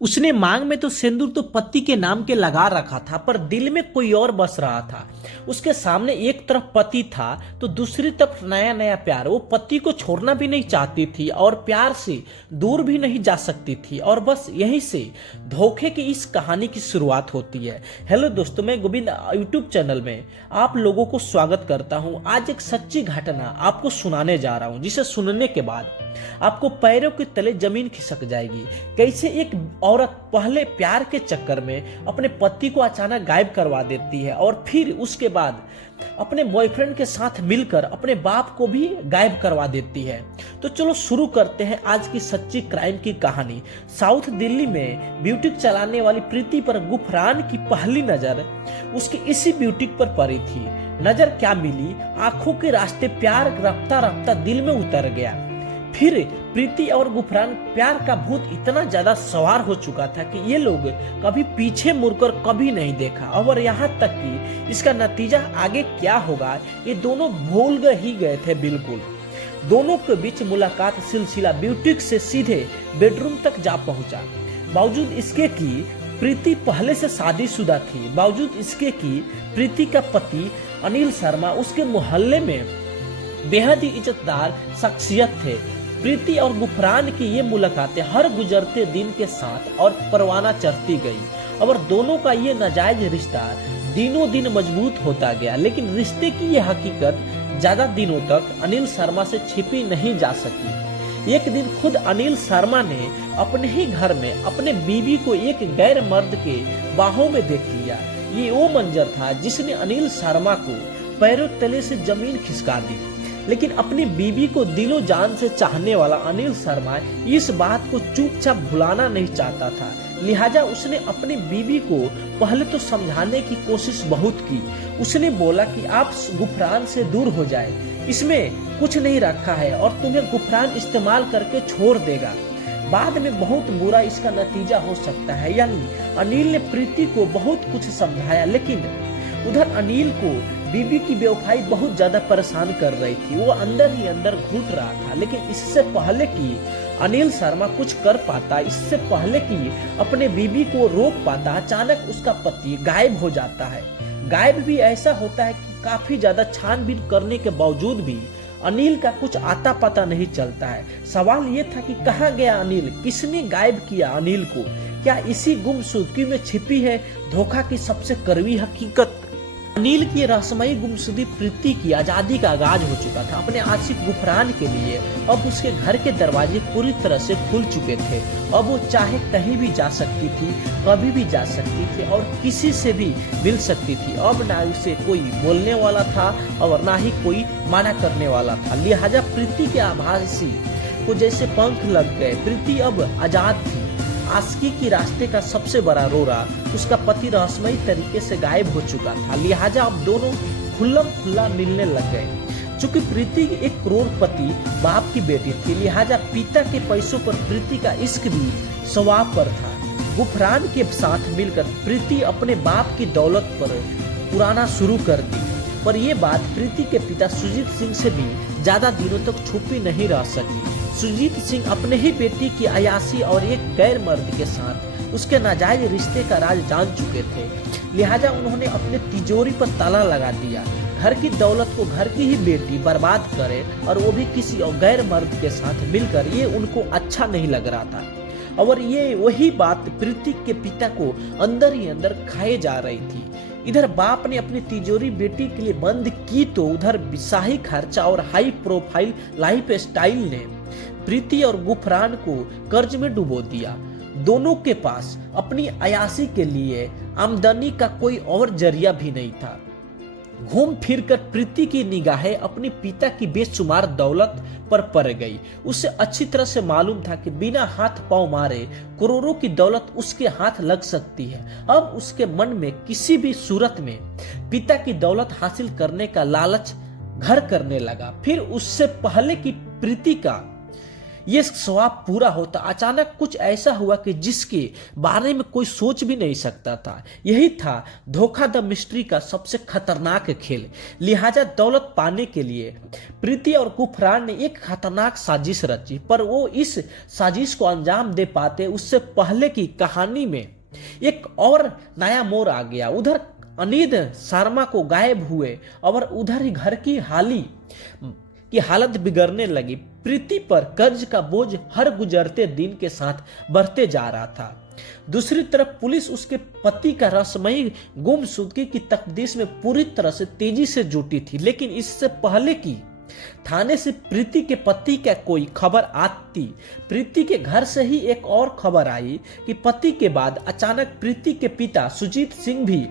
उसने मांग में तो सिंदूर तो पति के नाम के लगा रखा था, पर दिल में कोई और बस रहा था। उसके सामने एक तरफ पति था तो दूसरी तरफ नया नया प्यार। वो पति को छोड़ना भी नहीं चाहती थी और प्यार से दूर भी नहीं जा सकती थी, और बस यहीं से धोखे की इस कहानी की शुरुआत होती है। हेलो दोस्तों, मैं गोविंद यूट्यूब चैनल में आप लोगों को स्वागत करता हूं। आज एक सच्ची घटना आपको सुनाने जा रहा हूं, जिसे सुनने के बाद आपको पैरों के तले जमीन खिसक जाएगी। कैसे एक औरत पहले प्यार के चक्कर में अपने पति को अचानक गायब करवा देती है और फिर उसके बाद अपने बॉयफ्रेंड के साथ मिलकर अपने बाप को भी गायब करवा देती है। तो चलो शुरू करते हैं आज की सच्ची क्राइम की कहानी। साउथ दिल्ली में ब्यूटिक चलाने वाली प्रीति पर गुफरान की पहली नजर उसकी इसी ब्यूटिक पर पड़ी थी। नजर क्या मिली, आंखों के रास्ते प्यार रफ्ता रफ्ता दिल में उतर गया। फिर प्रीति और गुफरान प्यार का भूत इतना ज्यादा सवार हो चुका था कि ये लोग कभी पीछे मुड़कर कभी नहीं देखा, और यहाँ तक कि इसका नतीजा आगे क्या होगा ये दोनों भूल ही गए थे बिल्कुल। दोनों के बीच मुलाकात सिलसिला ब्यूटिक से सीधे बेडरूम तक जा पहुंचा। बावजूद इसके कि प्रीति पहले से शादीशुदा थी, बावजूद इसके कि प्रीति का पति अनिल शर्मा उसके मोहल्ले में बेहद ही इज्जतदार शख्सियत थे। प्रीति और गुफरान की ये मुलाकातें हर गुजरते दिन के साथ और परवाना चढ़ती गई, और दोनों का ये नाजायज रिश्ता दिनों दिन मजबूत होता गया। लेकिन रिश्ते की ये हकीकत ज्यादा दिनों तक अनिल शर्मा से छिपी नहीं जा सकी। एक दिन खुद अनिल शर्मा ने अपने ही घर में अपने बीवी को एक गैर मर्द के बाहों में देख लिया। ये वो मंजर था जिसने अनिल शर्मा को पैरों तले से जमीन खिसका दी। लेकिन अपनी बीवी को दिलो जान से चाहने वाला अनिल शर्मा इस बात को चुपचाप भुलाना नहीं चाहता था। लिहाजा उसने अपनी बीवी को पहले तो समझाने की कोशिश बहुत की। उसने बोला कि आप गुफरान से दूर हो जाए, इसमें कुछ नहीं रखा है और तुम्हें गुफरान इस्तेमाल करके छोड़ देगा। बाद में बहुत बुरा इसका नतीजा हो सकता है। यानी अनिल ने प्रीति को बहुत कुछ समझाया, लेकिन उधर अनिल को बीबी की बेवफाई बहुत ज्यादा परेशान कर रही थी। वो अंदर ही अंदर घुट रहा था। लेकिन इससे पहले कि अनिल शर्मा कुछ कर पाता, इससे पहले कि अपने बीबी को रोक पाता, अचानक उसका पति गायब हो जाता है। गायब भी ऐसा होता है कि काफी ज्यादा छानबीन करने के बावजूद भी अनिल का कुछ आता पता नहीं चलता है। सवाल ये था कि कहाँ गया अनिल, किसने गायब किया अनिल को? क्या इसी गुमशुदगी में छिपी है धोखा की सबसे कड़वी हकीकत? अनिल की रहस्यमयी गुमशुदगी प्रीति की आजादी का आगाज हो चुका था। अपने आशिक गुफरान के लिए अब उसके घर के दरवाजे पूरी तरह से खुल चुके थे। अब वो चाहे कहीं भी जा सकती थी, कभी भी जा सकती थी और किसी से भी मिल सकती थी। अब ना उसे कोई बोलने वाला था और ना ही कोई माना करने वाला था। लिहाजा प्रीति के आभासी को जैसे पंख लग गए। प्रीति अब आजाद थी। आशिकी की रास्ते का सबसे बड़ा रोरा उसका पति रहस्यमयी तरीके से गायब हो चुका था। लिहाजा अब दोनों खुल्लम खुल्ला मिलने लग गए। चूंकि प्रीति एक करोड़पति बाप की बेटी थी, लिहाजा पिता के पैसों पर प्रीति का इश्क भी सवाब पर था। गुफरान के साथ मिलकर प्रीति अपने बाप की दौलत पर उड़ाना शुरू कर दी। पर यह बात प्रीति के पिता सुजीत सिंह से भी ज्यादा दिनों तक छुपी नहीं रह सकी। सुजीत सिंह अपने ही बेटी की अयासी और एक गैर मर्द के साथ उसके नाजायज रिश्ते का राज जान चुके थे। लिहाजा उन्होंने अपने तिजोरी पर ताला लगा दिया। घर की दौलत को घर की ही बेटी बर्बाद करे और वो भी किसी और गैर मर्द के साथ मिलकर, ये उनको अच्छा नहीं लग रहा था। और ये वही बात प्रीति के पिता को अंदर ही अंदर खाए जा रही थी। इधर बाप ने अपनी तिजोरी बेटी के लिए बंद की तो उधर शाही खर्चा और हाई प्रोफाइल लाइफ स्टाइल ने प्रीति और गुफरान को कर्ज में डुबो दिया। दोनों के पास अपनी अयासी के लिए आमदनी का कोई और जरिया भी नहीं था। घूम फिर कर प्रीति की निगाहें अपने पिता की बेशुमार दौलत पर पड़ गई। उसे अच्छी तरह से मालूम था कि बिना हाथ पांव मारे करोड़ों की दौलत उसके हाथ लग सकती है। अब उसके मन में किसी भी सूरत में पिता की दौलत हासिल करने का लालच घर करने लगा। फिर उससे पहले कि प्रीति का ये स्वाब पूरा होता, अचानक कुछ ऐसा हुआ कि जिसके बारे में कोई सोच भी नहीं सकता था। यही था धोखा द मिस्ट्री का सबसे खतरनाक खेल। लिहाजा दौलत पाने के लिए प्रीति और गुफरान ने एक खतरनाक साजिश रची, पर वो इस साजिश को अंजाम दे पाते उससे पहले की कहानी में एक और नया मोड़ आ गया। उधर अनिद शर्मा को गायब हुए और उधर ही घर की हालत बिगड़ने लगी। प्रीति पर कर्ज का बोझ हर गुजरते दिन के साथ बढ़ते जा रहा था। दूसरी तरफ पुलिस उसके पति का रहस्यमयी गुमशुदगी की तफ्तीश में पूरी तरह से तेजी से जुटी थी, लेकिन इससे पहले कि थाने से प्रीति के पति का कोई खबर आती, प्रीति के घर से ही एक और खबर आई कि पति के बाद अचानक प्रीति के पिता सुजीत सिंह भी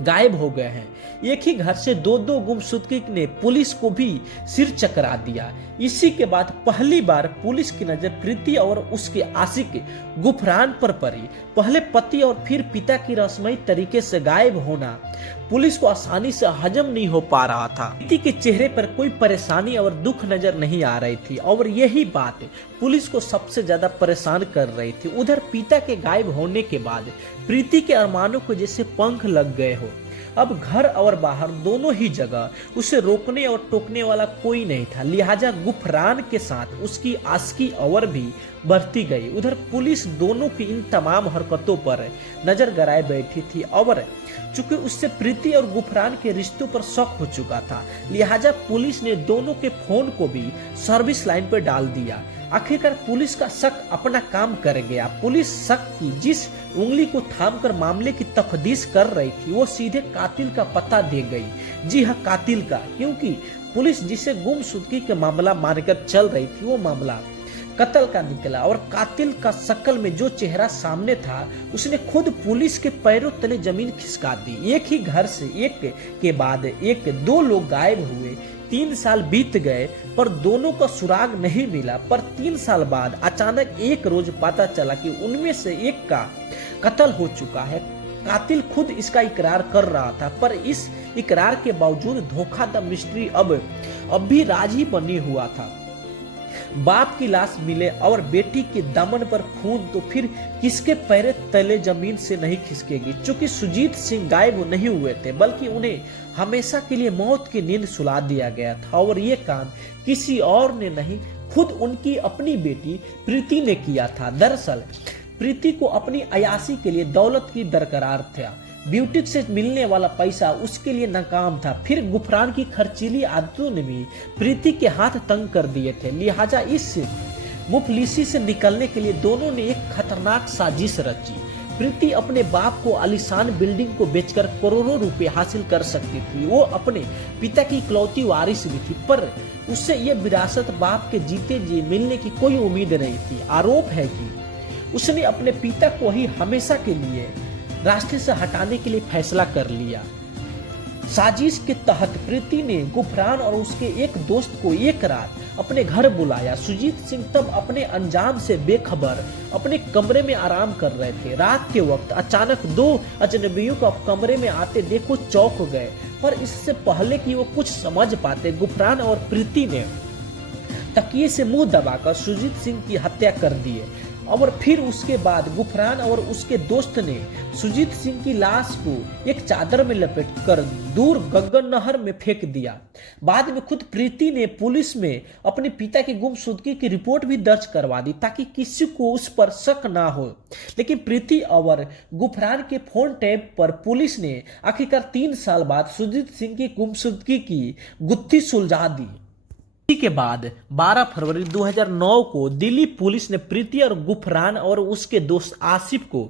गायब हो गए हैं। एक ही घर से दो गुमशुदगी ने पुलिस को भी सिर चकरा दिया। इसी के बाद पहली बार पुलिस की नजर प्रीति और उसके आशिक गुफरान पर पड़ी। पहले पति और फिर पिता की रहस्यमयी तरीके से गायब होना पुलिस को आसानी से हजम नहीं हो पा रहा था। प्रीति के चेहरे पर कोई परेशानी और दुख नजर नहीं आ रही थी और यही बात पुलिस को सबसे ज्यादा परेशान कर रही थी। उधर पिता के गायब होने के बाद प्रीति के अरमानों को जैसे पंख लग गए हो। अब घर और बाहर दोनों ही जगह उसे रोकने और टोकने वाला कोई नहीं था। लिहाजा गुफरान के साथ उसकी आशिकी और भी बढ़ती गई। उधर पुलिस दोनों की इन तमाम हरकतों पर नजर गड़ाए बैठी थी और चूंकि उससे प्रीति और गुफरान के रिश्तों पर शक हो चुका था, लिहाजा पुलिस ने दोनों के फोन को भी सर्विस लाइन पर डाल दिया। आखिरकार पुलिस का शक अपना काम कर गया। पुलिस शक की जिस उंगली को थामकर मामले की तफ्तीश कर रही थी वो सीधे कातिल का पता दे गई। जी हाँ, कातिल का, क्योंकि पुलिस जिसे गुमशुदगी का मामला मानकर चल रही थी वो मामला कत्ल का निकला और कातिल का शक्ल में जो चेहरा सामने था उसने खुद पुलिस के पैरों तले जमीन खिसका दी। एक ही घर से एक के बाद एक दो लोग गायब हुए। 3 साल बीत गए पर दोनों का सुराग नहीं मिला। पर 3 साल बाद अचानक एक रोज पता चला कि उनमें से एक का कत्ल हो चुका है। कातिल खुद इसका इकरार कर रहा था, पर इस इकरार के बावजूद धोखा द मिस्ट्री अब भी राज ही बनी हुआ था। बाप की लाश मिले और बेटी के दामन पर खून, तो फिर किसके पैरे तले जमीन से नहीं खिसकेगी। चूंकि सुजीत सिंह गायब नहीं हुए थे, बल्कि उन्हें हमेशा के लिए मौत की नींद सुला दिया गया था और ये काम किसी और ने नहीं, खुद उनकी अपनी बेटी प्रीति ने किया था। दरअसल प्रीति को अपनी अयासी के लिए दौलत की दरकार था। ब्यूटी से मिलने वाला पैसा उसके लिए नाकाम था। फिर गुफरान की खर्चीली आदतों ने भी प्रीति के हाथ तंग कर दिए थे। लिहाजा इस मुफलिसी से निकलने के लिए दोनों ने एक खतरनाक साजिश रची। प्रीति अपने बाप को आलीशान बिल्डिंग को बेचकर करोड़ों रुपए हासिल कर सकती थी। वो अपने पिता की इकलौती वारिस भी थी, पर उससे ये विरासत बाप के जीते जी मिलने की कोई उम्मीद नहीं थी। आरोप है कि उसने अपने पिता को ही हमेशा के लिए रास्ते से हटाने के लिए फैसला कर लिया। साजिश के तहत प्रीति ने गुफरान और उसके एक दोस्त को एक रात अपने घर बुलाया। सुजीत सिंह तब अपने अंजाम से बेखबर अपने कमरे में आराम कर रहे थे। रात के वक्त अचानक 2 अजनबियों को कमरे में आते देखो चौंक गए, पर इससे पहले कि वो कुछ समझ पाते गुफरान और प्रीति ने तकिए से मुंह दबाकर सुजीत सिंह की हत्या कर दिए और फिर उसके बाद गुफरान और उसके दोस्त ने सुजीत सिंह की लाश को एक चादर में लपेटकर दूर गग्गन नहर में फेंक दिया। बाद में खुद प्रीति ने पुलिस में अपने पिता की गुमशुदगी की रिपोर्ट भी दर्ज करवा दी ताकि किसी को उस पर शक ना हो। लेकिन प्रीति और गुफरान के फोन टैप पर पुलिस ने आखिरकार 3 साल बाद सुजीत सिंह की गुमशुदगी की गुत्थी सुलझा दी। इसी के बाद 12 फरवरी 2009 को दिल्ली पुलिस ने प्रीति और गुफरान और उसके दोस्त आसिफ को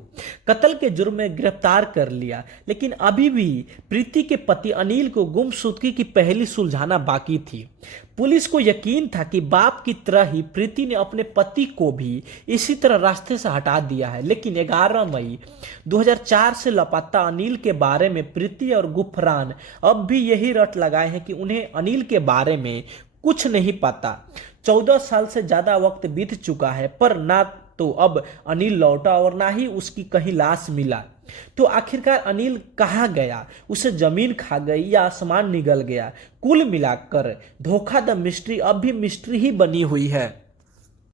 कत्ल के जुर्म में गिरफ्तार कर लिया। लेकिन अभी भी प्रीति के पति अनिल को गुमशुदगी की पहली सुलझाना बाकी थी। पुलिस को यकीन था कि बाप की तरह ही प्रीति ने अपने पति को भी इसी तरह रास्ते से हटा दिया है। लेकिन 11 मई 2004 से लापता अनिल के बारे में प्रीति और गुफरान अब भी यही रट लगाए हैं कि उन्हें अनिल के बारे में कुछ नहीं पता। 14 साल से ज्यादा वक्त बीत चुका है, पर ना तो अब अनिल लौटा और ना ही उसकी कहीं लाश मिला। तो आखिरकार अनिल कहाँ गया? उसे जमीन खा गई या आसमान निगल गया? कुल मिलाकर धोखा द मिस्ट्री अब भी मिस्ट्री ही बनी हुई है।